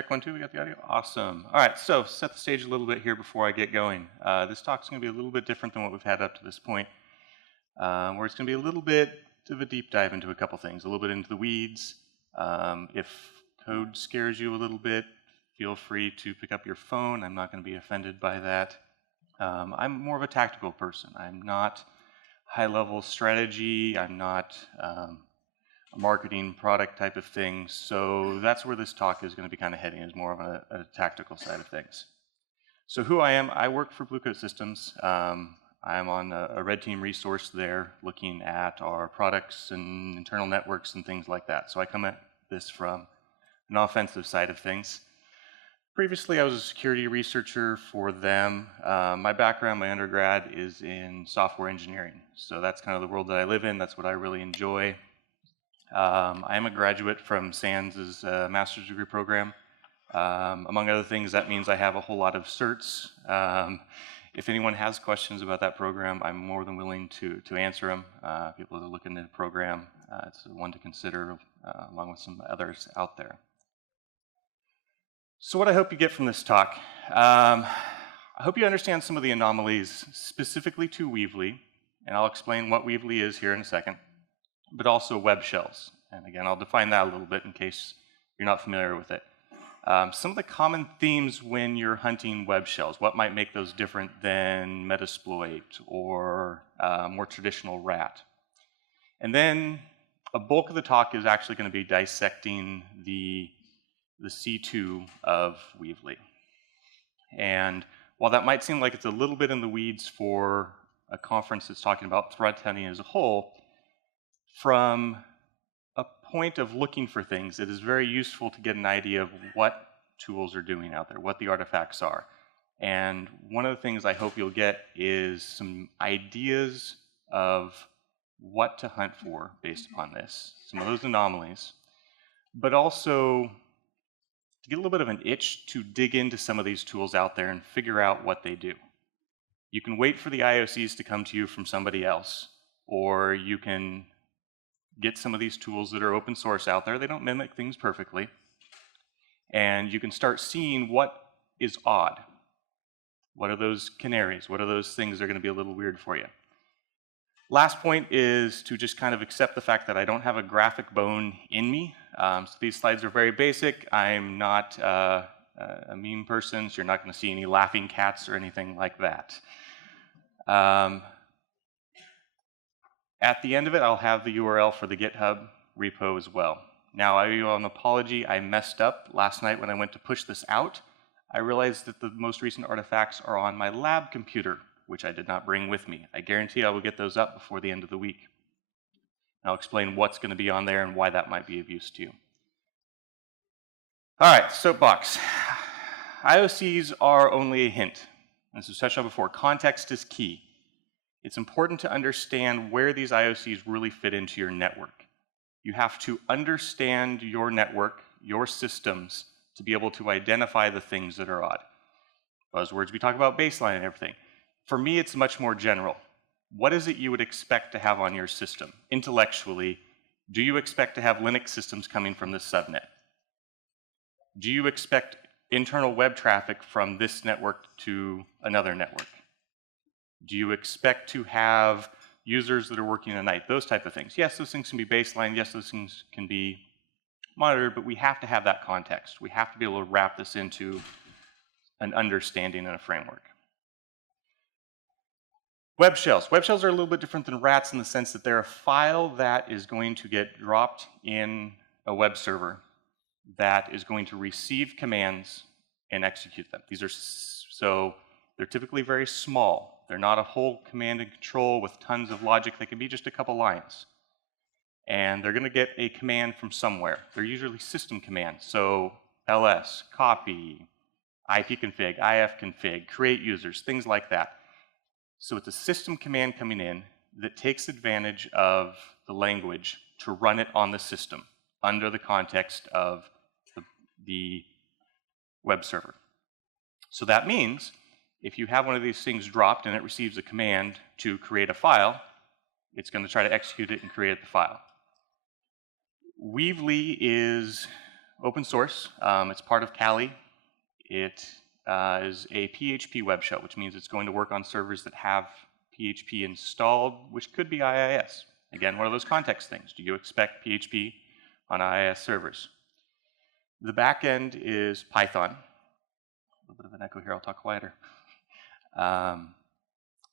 check 1, 2, we got the audio? Awesome. All right, so set the stage a little bit here before I get going. This talk's going to be a little bit different than what we've had up to this point, where it's going to be a little bit of a deep dive into a couple things, a little bit into the weeds. If code scares you a little bit, feel free to pick up your phone. I'm not going to be offended by that. I'm more of a tactical person. I'm not high-level strategy. I'm not a marketing product type of thing. So that's where this talk is going to be kind of heading, is more of a tactical side of things. So who I am, I work for Coat Systems. I'm on a red team resource there looking at our products and internal networks and things like that. So I come at this from an offensive side of things. Previously, I was a security researcher for them. My background, my undergrad, is in software engineering. So that's kind of the world that I live in. That's what I really enjoy. I am a graduate from SANS' master's degree program. Among other things, that means I have a whole lot of certs. If anyone has questions about that program, I'm more than willing to answer them. People that are looking at the program, it's one to consider, along with some others out there. So what I hope you get from this talk, I hope you understand some of the anomalies specifically to Weevley, and I'll explain what Weevley is here in a second, but also web shells. And again, I'll define that a little bit in case you're not familiar with it. Some of the common themes when you're hunting web shells, what might make those different than Metasploit or more traditional rat. And then a bulk of the talk is actually going to be dissecting the C2 of Weevley. And while that might seem like it's a little bit in the weeds for a conference that's talking about threat hunting as a whole, from a point of looking for things, it is very useful to get an idea of what tools are doing out there, what the artifacts are. And one of the things I hope you'll get is some ideas of what to hunt for based upon this, some of those anomalies, but also to get a little bit of an itch to dig into some of these tools out there and figure out what they do. You can wait for the IOCs to come to you from somebody else, or you can get some of these tools that are open source out there. They don't mimic things perfectly. And you can start seeing what is odd. What are those canaries? What are those things that are going to be a little weird for you? Last point is to just kind of accept the fact that I don't have a graphic bone in me. So these slides are very basic. I'm not a meme person, so you're not going to see any laughing cats or anything like that. At the end of it, I'll have the URL for the GitHub repo as well. Now, I owe an apology. I messed up last night when I went to push this out. I realized that the most recent artifacts are on my lab computer, which I did not bring with me. I guarantee I will get those up before the end of the week. I'll explain what's going to be on there and why that might be of use to you. All right, soapbox. IOCs are only a hint. As we've touched on before, context is key. It's important to understand where these IOCs really fit into your network. You have to understand your network, your systems, to be able to identify the things that are odd. Buzzwords, we talk about baseline and everything. For me, it's much more general. What is it you would expect to have on your system? Intellectually, do you expect to have Linux systems coming from this subnet? Do you expect internal web traffic from this network to another network? Do you expect to have users that are working at night? Those type of things. Yes, those things can be baseline. Yes, those things can be monitored, but we have to have that context. We have to be able to wrap this into an understanding and a framework. Web shells. Web shells are a little bit different than rats in the sense that they're a file that is going to get dropped in a web server that is going to receive commands and execute them. So they're typically very small. They're not a whole command and control with tons of logic. They can be just a couple lines. And they're going to get a command from somewhere. They're usually system commands. So ls, copy, ipconfig, ifconfig, create users, things like that. So it's a system command coming in that takes advantage of the language to run it on the system under the context of the web server. So that means if you have one of these things dropped and it receives a command to create a file, it's going to try to execute it and create the file. Weevley is open source. It's part of Kali. It is a PHP web shell, which means it's going to work on servers that have PHP installed, which could be IIS. Again, one of those context things. Do you expect PHP on IIS servers? The back end is Python. A little bit of an echo here, I'll talk quieter.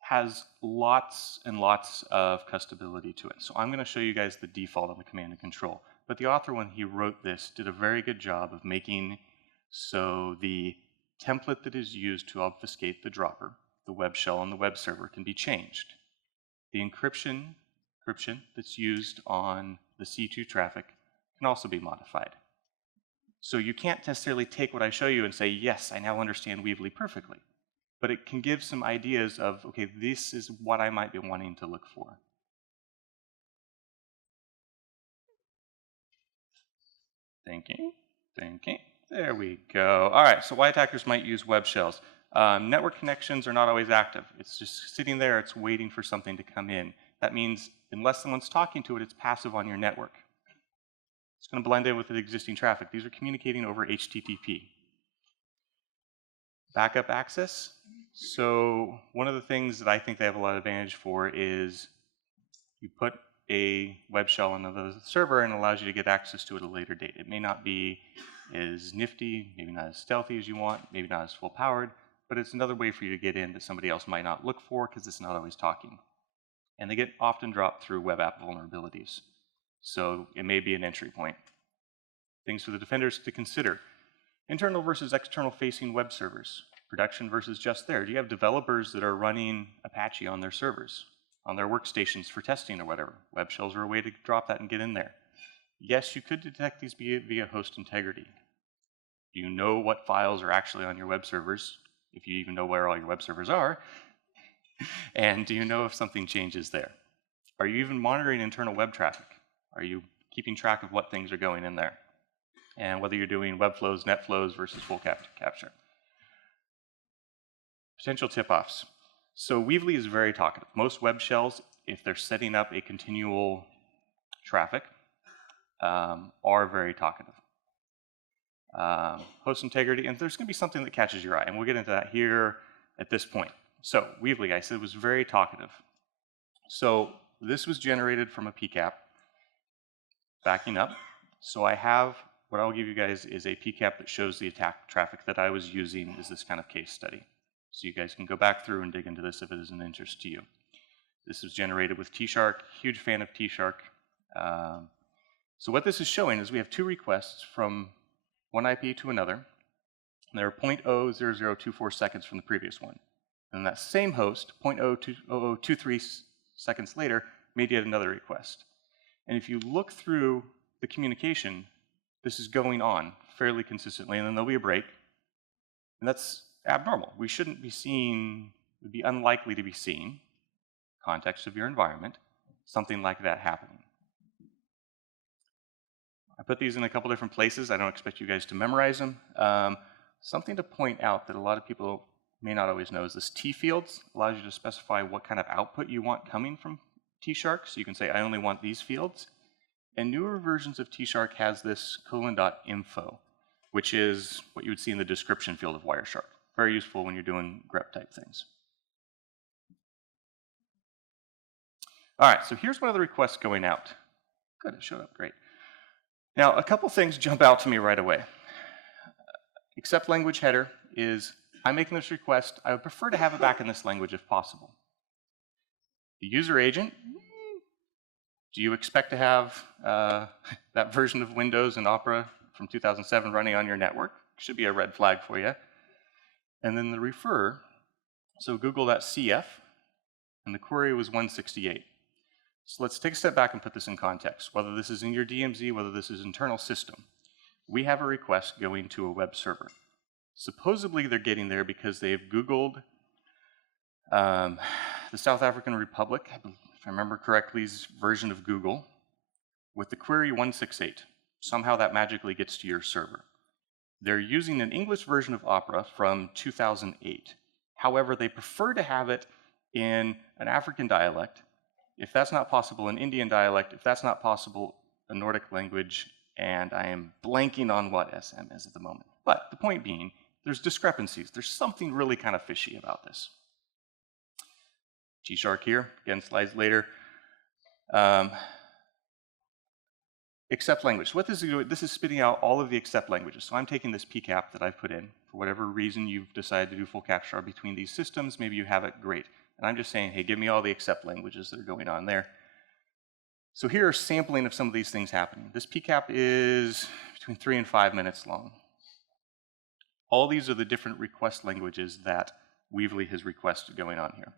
Has lots and lots of custability to it. So I'm going to show you guys the default on the command and control. But the author, when he wrote this, did a very good job of making so the template that is used to obfuscate the dropper, the web shell on the web server, can be changed. The encryption that's used on the C2 traffic can also be modified. So you can't necessarily take what I show you and say, yes, I now understand Weevely perfectly. But it can give some ideas of, okay, this is what I might be wanting to look for. Thinking. There we go. All right, so why attackers might use web shells. Network connections are not always active. It's just sitting there, it's waiting for something to come in. That means unless someone's talking to it, it's passive on your network. It's going to blend in with the existing traffic. These are communicating over HTTP. Backup access. So one of the things that I think they have a lot of advantage for is you put a web shell on the server and it allows you to get access to it at a later date. It may not be as nifty, maybe not as stealthy as you want, maybe not as full powered, but it's another way for you to get in that somebody else might not look for because it's not always talking. And they get often dropped through web app vulnerabilities. So it may be an entry point. Things for the defenders to consider. Internal versus external facing web servers. Production versus just there. Do you have developers that are running Apache on their servers, on their workstations for testing or whatever? Web shells are a way to drop that and get in there. Yes, you could detect these via host integrity. Do you know what files are actually on your web servers, if you even know where all your web servers are? And do you know if something changes there? Are you even monitoring internal web traffic? Are you keeping track of what things are going in there? And whether you're doing web flows, net flows versus full capture. Potential tip-offs. So Weevly is very talkative. Most web shells, if they're setting up a continual traffic, are very talkative. Host integrity, and there's going to be something that catches your eye, and we'll get into that here at this point. So Weevly, I said, was very talkative. So this was generated from a PCAP. Backing up. So I have, what I'll give you guys is a PCAP that shows the attack traffic that I was using as this kind of case study. So you guys can go back through and dig into this if it is an interest to you. This was generated with T-Shark, huge fan of T-Shark. So what this is showing is we have two requests from one IP to another. And they're 0.00024 seconds from the previous one. And that same host, 0.00023 seconds later, made yet another request. And if you look through the communication, this is going on fairly consistently, and then there'll be a break. And that's abnormal. We shouldn't be seeing, it would be unlikely to be seeing, context of your environment, something like that happening. I put these in a couple different places. I don't expect you guys to memorize them. Something to point out that a lot of people may not always know is this T fields allows you to specify what kind of output you want coming from T-Shark. So you can say, I only want these fields. And newer versions of T-Shark has this :info, which is what you would see in the description field of Wireshark. Very useful when you're doing grep type things. All right, so here's one of the requests going out. Good, it showed up, great. Now, a couple things jump out to me right away. Accept language header is, I'm making this request, I would prefer to have it back in this language if possible. The user agent, do you expect to have that version of Windows and Opera from 2007 running on your network? Should be a red flag for you. And then the refer, so Google.cf, and the query was 168. So let's take a step back and put this in context. Whether this is in your DMZ, whether this is internal system, we have a request going to a web server. Supposedly they're getting there because they've Googled the South African Republic, if I remember correctly's version of Google, with the query 168. Somehow that magically gets to your server. They're using an English version of Opera from 2008. However, they prefer to have it in an African dialect. If that's not possible, an Indian dialect. If that's not possible, a Nordic language. and I am blanking on what SM is at the moment. But the point being, there's discrepancies. There's something really kind of fishy about this. G-Shark here, again, slides later. Accept language. What this is doing, this is spitting out all of the accept languages. So I'm taking this PCAP that I've put in. For whatever reason you've decided to do full capture between these systems, maybe you have it, great. And I'm just saying, hey, give me all the accept languages that are going on there. So here are sampling of some of these things happening. This PCAP is between 3 and 5 minutes long. All these are the different request languages that Weevely has requested going on here.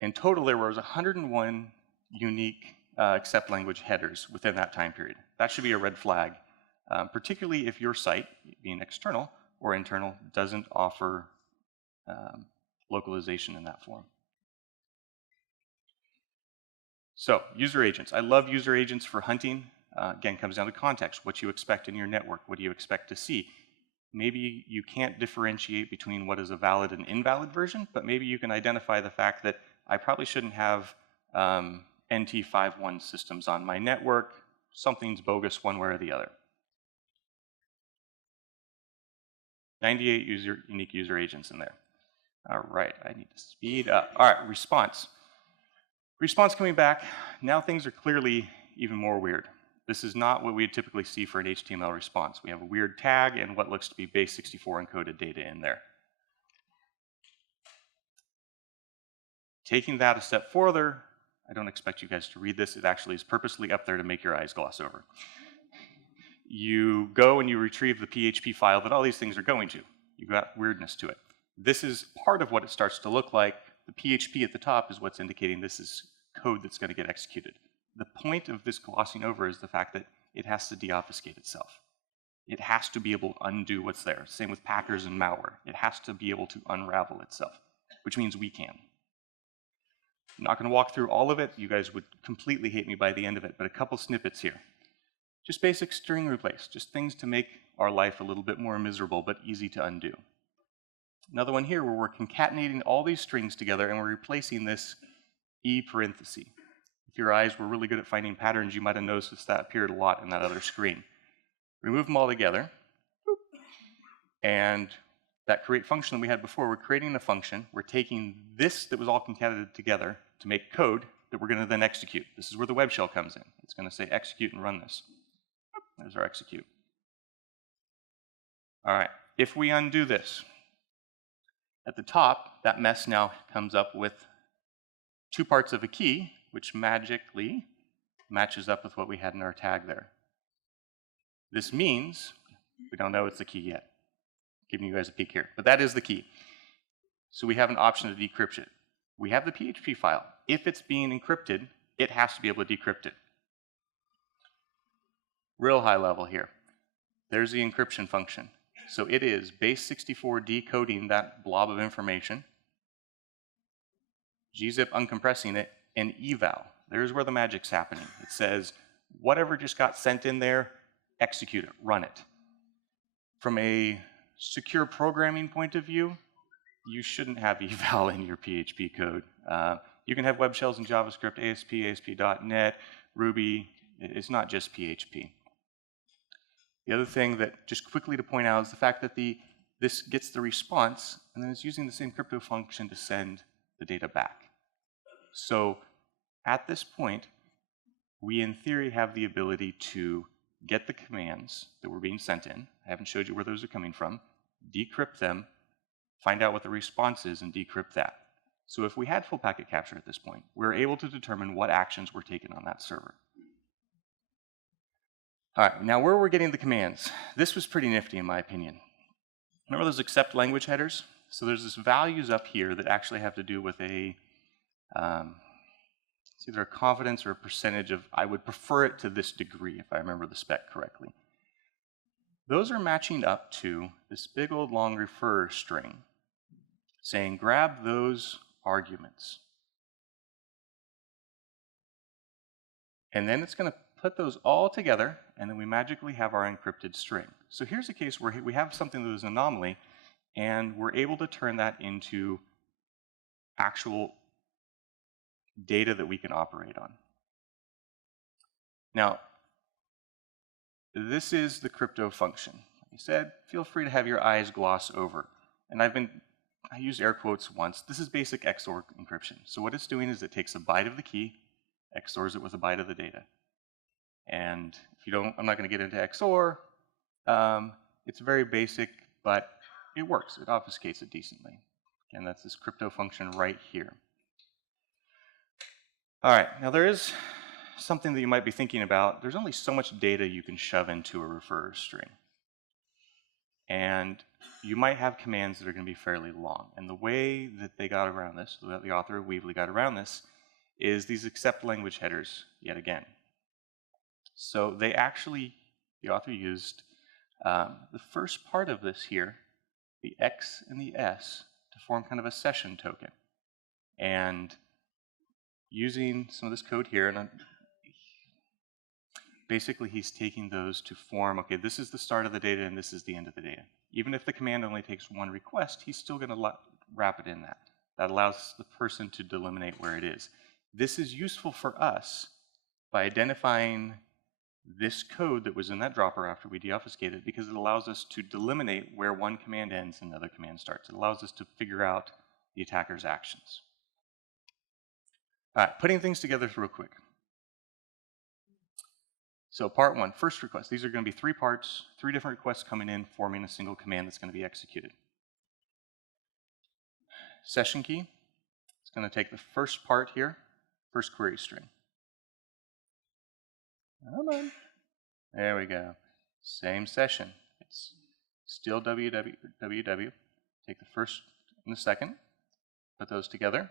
In total, there was 101 unique accept language headers within that time period. That should be a red flag, particularly if your site, being external or internal, doesn't offer localization in that form. So, user agents. I love user agents for hunting. Again, comes down to context. What you expect in your network. What do you expect to see? Maybe you can't differentiate between what is a valid and invalid version, but maybe you can identify the fact that I probably shouldn't have NT51 systems on my network. Something's bogus one way or the other. 98 unique user agents in there. All right, I need to speed up. All right, response. Response coming back. Now things are clearly even more weird. This is not what we would typically see for an HTML response. We have a weird tag and what looks to be base 64 encoded data in there. Taking that a step further, I don't expect you guys to read this. It actually is purposely up there to make your eyes gloss over. You go and you retrieve the PHP file that all these things are going to. You've got weirdness to it. This is part of what it starts to look like. The PHP at the top is what's indicating this is code that's going to get executed. The point of this glossing over is the fact that it has to deobfuscate itself. It has to be able to undo what's there. Same with packers and malware. It has to be able to unravel itself, which means we can. I'm not going to walk through all of it. You guys would completely hate me by the end of it, but a couple snippets here. Just basic string replace, just things to make our life a little bit more miserable, but easy to undo. Another one here where we're concatenating all these strings together and we're replacing this E parenthesis. If your eyes were really good at finding patterns, you might have noticed that appeared a lot in that other screen. Remove them all together, and that create function that we had before, we're creating a function. We're taking this that was all concatenated together to make code that we're going to then execute. This is where the web shell comes in. It's going to say execute and run this. There's our execute. All right, if we undo this, at the top, that mess now comes up with 2 parts of a key, which magically matches up with what we had in our tag there. This means we don't know it's the key yet. Giving you guys a peek here, but that is the key. So we have an option to decrypt it. We have the PHP file. If it's being encrypted, it has to be able to decrypt it. Real high level here. There's the encryption function. So it is base 64 decoding that blob of information, gzip uncompressing it, and eval. There's where the magic's happening. It says, whatever just got sent in there, execute it, run it. From a secure programming point of view, you shouldn't have eval in your PHP code. You can have web shells in JavaScript, ASP, ASP.NET, Ruby. It's not just PHP. The other thing that, just quickly to point out, is the fact that this gets the response, and then it's using the same crypto function to send the data back. So at this point, we in theory have the ability to get the commands that were being sent in. I haven't showed you where those are coming from. Decrypt them, find out what the response is, and decrypt that. So if we had full packet capture at this point, we're able to determine what actions were taken on that server. All right, now where we're getting the commands. This was pretty nifty in my opinion. Remember those accept language headers? So there's this values up here that actually have to do with a, it's either a confidence or a percentage of, I would prefer it to this degree if I remember the spec correctly. Those are matching up to this big old long refer string saying grab those arguments. And then it's going to put those all together, and then we magically have our encrypted string. So here's a case where we have something that is an anomaly, and we're able to turn that into actual data that we can operate on. Now, This is the crypto function. Like I said, feel free to have your eyes gloss over. And I used air quotes once. This is basic XOR encryption. So what it's doing is it takes a byte of the key, XORs it with a byte of the data. And if you don't, I'm not going to get into XOR. It's very basic, but it works. It obfuscates it decently. And that's this crypto function right here. All right, now there is something that you might be thinking about. There's only so much data you can shove into a refer string. And you might have commands that are going to be fairly long. And the way that they got around this, the author of Weevley got around this, is these except language headers yet again. So they actually, the author used the first part of this here, the X and the S, to form kind of a session token. And using some of this code here, and basically he's taking those to form, okay, this is the start of the data and this is the end of the data. Even if the command only takes one request, he's still going to wrap it in that. That allows the person to delimitate where it is. This is useful for us by identifying this code that was in that dropper after we deobfuscate it, because it allows us to delimitate where one command ends and another command starts. It allows us to figure out the attacker's actions. All right, putting things together real quick. So part one, first request. These are going to be 3 parts, 3 different requests coming in, forming a single command that's going to be executed. Session key. It's going to take the first part here, first query string. Come on. There we go. Same session. It's still www. Take the first and the second, put those together.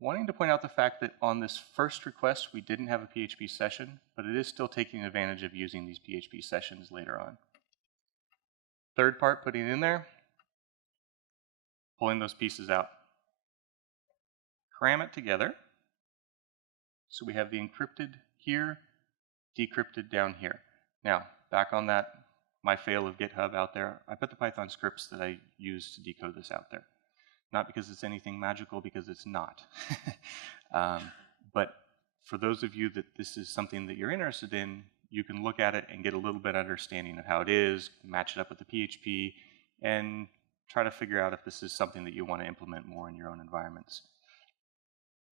Wanting to point out the fact that on this first request, we didn't have a PHP session, but it is still taking advantage of using these PHP sessions later on. Third part, putting it in there, pulling those pieces out. Cram it together. So we have the encrypted here, decrypted down here. Now, back on that, my fail of GitHub out there, I put the Python scripts that I use to decode this out there. Not because it's anything magical, because it's not. But for those of you that this is something that you're interested in, you can look at it and get a little bit of understanding of how it is, match it up with the PHP, and try to figure out if this is something that you want to implement more in your own environments.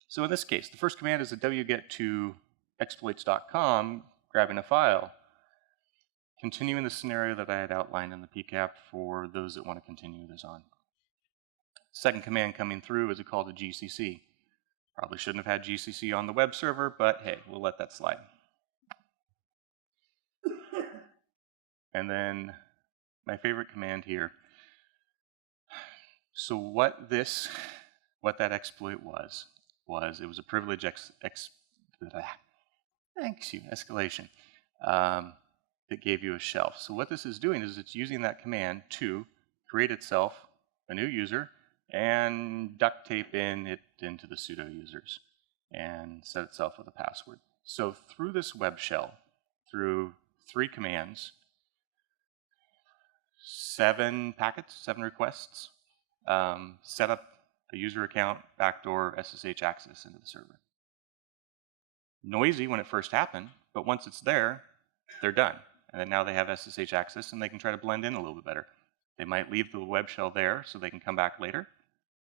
So in this case, the first command is a wget to exploits.com, grabbing a file, continuing the scenario that I had outlined in the PCAP for those that want to continue this on. Second command coming through is a call to GCC. Probably shouldn't have had GCC on the web server, but hey, we'll let that slide. And then my favorite command here. So what that exploit was it was a privilege escalation that gave you a shelf. So what this is doing is it's using that command to create itself a new user and duct tape it into the pseudo users and set itself with a password. So through this web shell, through 3 commands, 7 packets, 7 requests, set up a user account, backdoor, SSH access into the server. Noisy when it first happened, but once it's there, they're done. And then now they have SSH access and they can try to blend in a little bit better. They might leave the web shell there so they can come back later.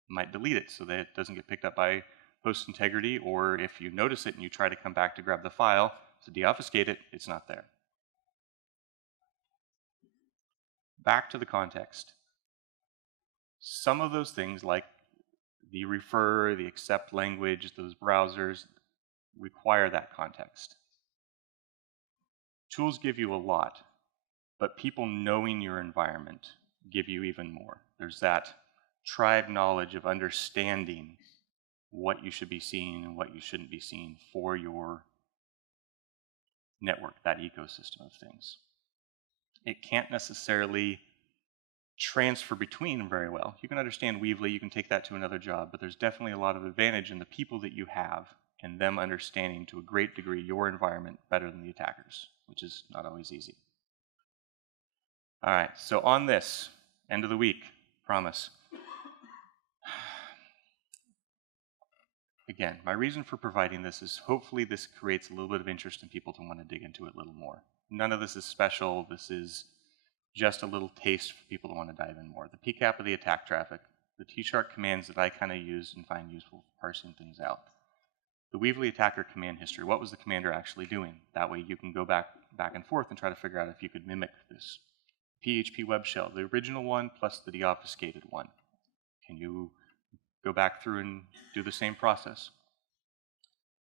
Might delete it so that it doesn't get picked up by host integrity, or if you notice it and you try to come back to grab the file to deobfuscate it, it's not there. Back to the context. Some of those things like the refer, the accept language, those browsers require that context. Tools give you a lot, but people knowing your environment give you even more. There's that tribe knowledge of understanding what you should be seeing and what you shouldn't be seeing for your network, that ecosystem of things. It can't necessarily transfer between them very well. You can understand Weevely, you can take that to another job, but there's definitely a lot of advantage in the people that you have and them understanding to a great degree your environment better than the attackers, which is not always easy. All right, so on this, end of the week, promise. again, my reason for providing this is hopefully this creates a little bit of interest in people to want to dig into it a little more. None of this is special. This is just a little taste for people to want to dive in more. The PCAP of the attack traffic, the T-shark commands that I kind of use and find useful for parsing things out. The Weevly attacker command history, what was the commander actually doing? That way you can go back and forth and try to figure out if you could mimic this. PHP web shell, the original one plus the deobfuscated one. Can you go back through and do the same process?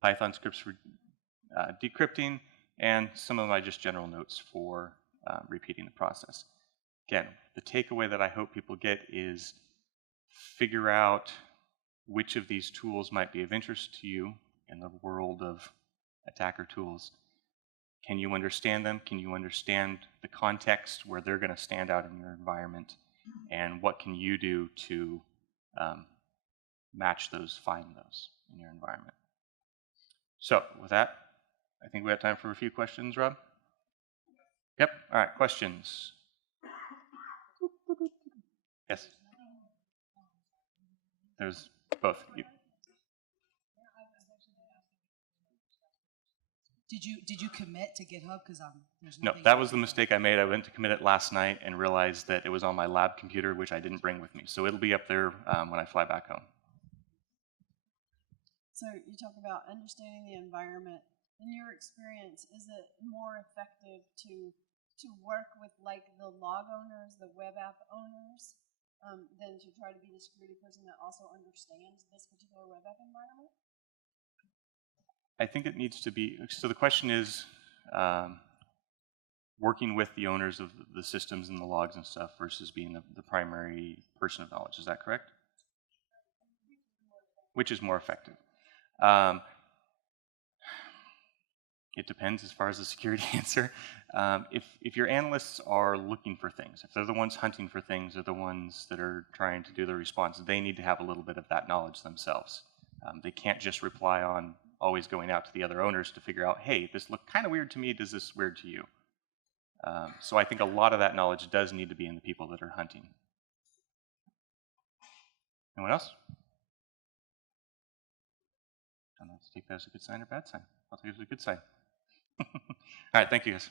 Python scripts for decrypting, and some of my just general notes for repeating the process. Again, the takeaway that I hope people get is figure out which of these tools might be of interest to you in the world of attacker tools. Can you understand them? Can you understand the context where they're going to stand out in your environment? And what can you do to match those, find those in your environment? So with that, I think we have time for a few questions, Rob? Yep. All right, questions? Yes. There's both. Did you commit to GitHub? Because there's no, that was the mistake I made. I went to commit it last night and realized that it was on my lab computer, which I didn't bring with me. So it'll be up there when I fly back home. So you talk about understanding the environment. In your experience, is it more effective to work with like the log owners, the web app owners, than to try to be the security person that also understands this particular web app environment? I think it needs to be, so the question is working with the owners of the systems and the logs and stuff versus being the primary person of knowledge. Is that correct? Which is more effective? It depends as far as the security answer. If your analysts are looking for things, if they're the ones hunting for things, they're the ones that are trying to do the response, they need to have a little bit of that knowledge themselves. They can't just rely on always going out to the other owners to figure out, hey, this looked kind of weird to me, does this weird to you? So I think a lot of that knowledge does need to be in the people that are hunting. Anyone else? I don't know if to take that as a good sign or bad sign. I'll take it as a good sign. All right, thank you guys.